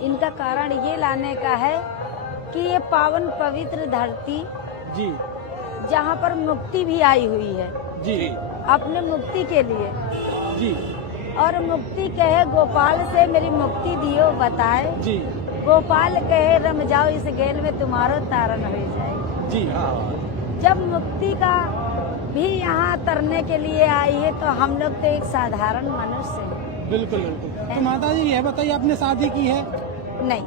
इनका कारण ये लाने का है कि ये पावन पवित्र धरती जी जहाँ पर मुक्ति भी आई हुई है जी अपने मुक्ति के लिए, जी और मुक्ति कहे गोपाल से मेरी मुक्ति दियो बताए, जी गोपाल कहे रम जाओ इस गेल में तुम्हारो तारण हो जाए। जी हाँ जब मुक्ति का भी यहाँ तरने के लिए आई है तो हम लोग तो एक साधारण मनुष्य हैं। बिल्कुल बिल्कुल। तो माता जी यह बताइए, आपने शादी की है? नहीं,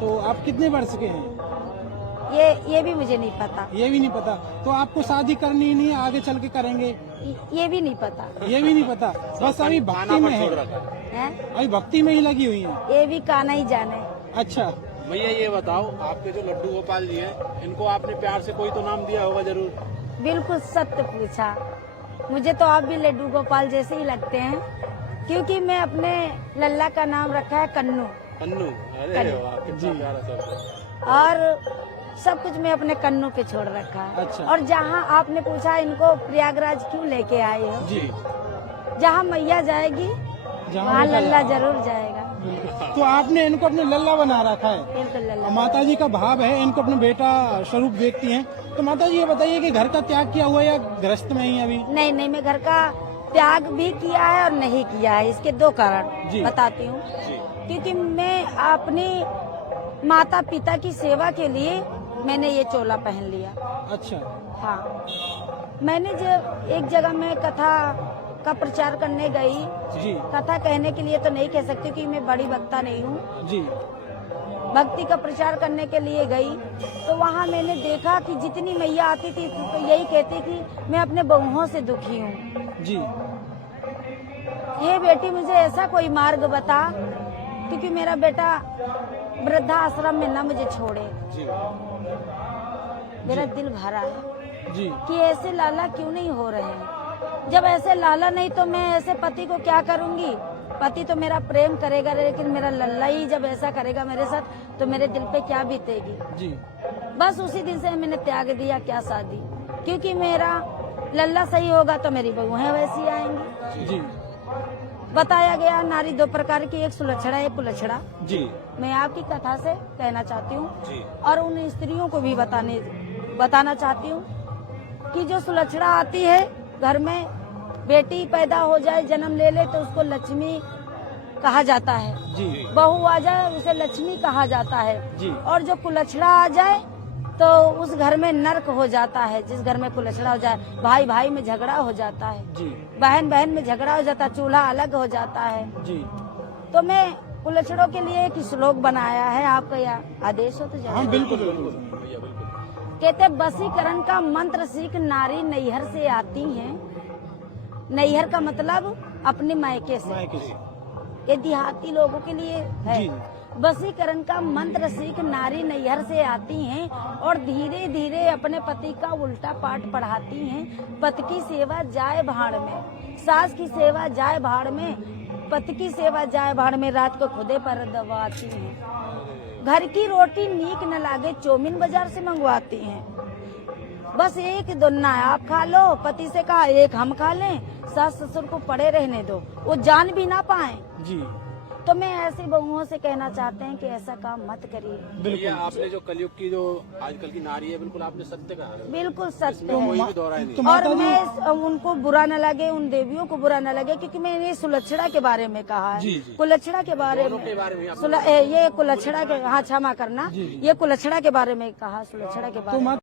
तो आप कितने वर्ष के हैं? ये भी मुझे नहीं पता। ये भी नहीं पता। तो आपको शादी करनी ही नहीं है, आगे चल के करेंगे? ये भी नहीं पता। ये भी नहीं पता, बस अभी भक्ति में है, अभी भक्ति में ही लगी हुई है। ये भी काना ही जाने। अच्छा भैया ये बताओ, आपके जो लड्डू गोपाल जी हैं, इनको आपने प्यार से कोई तो नाम दिया होगा जरूर? बिल्कुल सत्य पूछा। मुझे तो आप भी लड्डू गोपाल जैसे ही लगते हैं, क्योंकि मैं अपने लल्ला का नाम रखा है कन्नू। कन्नू, अरे वाह, कितना प्यारा शब्द। और सब कुछ मैं अपने कन्नू पे छोड़ रखा है। अच्छा। और जहाँ आपने पूछा इनको प्रयागराज क्यों लेके आए हो, जी, जहाँ मैया जाएगी वहाँ लल्ला जरूर जाएगा। तो आपने इनको अपने लल्ला बना रखा है। बिल्कुल लल्ला। माता जी का भाव है, इनको अपने बेटा स्वरूप देखती हैं। तो माता जी ये बताइए कि घर का त्याग किया हुआ है या गृहस्थ में ही अभी? नहीं, मैं घर का त्याग भी किया है और नहीं किया है। इसके दो कारण बताती हूँ। क्योंकि मैं अपनी माता पिता की सेवा के लिए मैंने ये चोला पहन लिया। अच्छा। हाँ, मैंने जब एक जगह में कथा का प्रचार करने गई, जी कथा कहने के लिए तो नहीं कह सकती क्योंकि मैं बड़ी वक्ता नहीं हूँ, जी भक्ति का प्रचार करने के लिए गई, तो वहाँ मैंने देखा कि जितनी मैया आती थी तो यही कहती थी मैं अपने बहुओं से दुखी हूँ। जी हे बेटी मुझे ऐसा कोई मार्ग बता, क्योंकि मेरा बेटा वृद्धाश्रम में न मुझे छोड़े। मेरा दिल भरा है जी कि ऐसे लाला क्यों नहीं हो रहे हैं। जब ऐसे लाला नहीं तो मैं ऐसे पति को क्या करूंगी। पति तो मेरा प्रेम करेगा, लेकिन मेरा लल्ला ही जब ऐसा करेगा मेरे साथ तो मेरे दिल पे क्या बीतेगी। जी बस उसी दिन से मैंने त्याग दिया क्या शादी, क्योंकि मेरा लल्ला सही होगा तो मेरी बहुएं वैसी आएंगी। जी बताया गया नारी दो प्रकार की, एक सुलक्षणा एक कुलक्षणा। जी मैं आपकी कथा से कहना चाहती हूँ और उन स्त्रियों को भी बताना चाहती हूँ कि जो सुलक्षणा आती है, घर में बेटी पैदा हो जाए, जन्म ले ले तो उसको लक्ष्मी कहा जाता है। जी बहू आ जाए उसे लक्ष्मी कहा जाता है। जी और जो कुलक्षणा आ जाए तो उस घर में नर्क हो जाता है। जिस घर में कुलक्षणा हो जाए, भाई भाई में झगड़ा हो जाता है, जी बहन बहन में झगड़ा हो जाता है, चूल्हा अलग हो जाता है। जी तो मैं कुलक्षणों के लिए एक श्लोक बनाया है, आपका यह आदेश हो तो हाँ जरूर। बिल्कुल बिल्कुल। कहते वशीकरण का मंत्र सीख नारी नैहर से आती है। नैहर का मतलब अपने मायके से। मायके से। ये देहाती लोगों के लिए है। जी। वशीकरण का मंत्र सीख नारी नैहर से आती हैं और धीरे धीरे अपने पति का उल्टा पाठ पढ़ाती हैं। पति की सेवा जाए भाड़ में, सास की सेवा जाए भाड़ में, पति की सेवा जाए भाड़ में, रात को खुदे पर दबाती हैं। घर की रोटी नीक न लागे चौमिन बाजार से मंगवाती हैं। बस एक दोना आप खा लो, पति से कहा एक हम खा लें, सास ससुर को पड़े रहने दो, वो जान भी ना पाए। जी तो मैं ऐसी बहुओं से कहना चाहते हैं कि ऐसा काम मत करिए। भैया आपने जो कलयुग की जो आजकल की नारी है, बिल्कुल आपने सत्य कहा है। बिल्कुल सत्य कोई है। भी दोहराए नहीं। तो और माता जी मैं उनको बुरा न लगे, उन देवियों को बुरा न लगे, क्योंकि मैंने सुलक्षणा के बारे में कहा जी, है, जी। कुलक्षणा के बारे में, ये कुलक्षणा के, हाँ क्षमा करना, ये कुलक्षणा के बारे में कहा, सुलक्षणा के बारे में।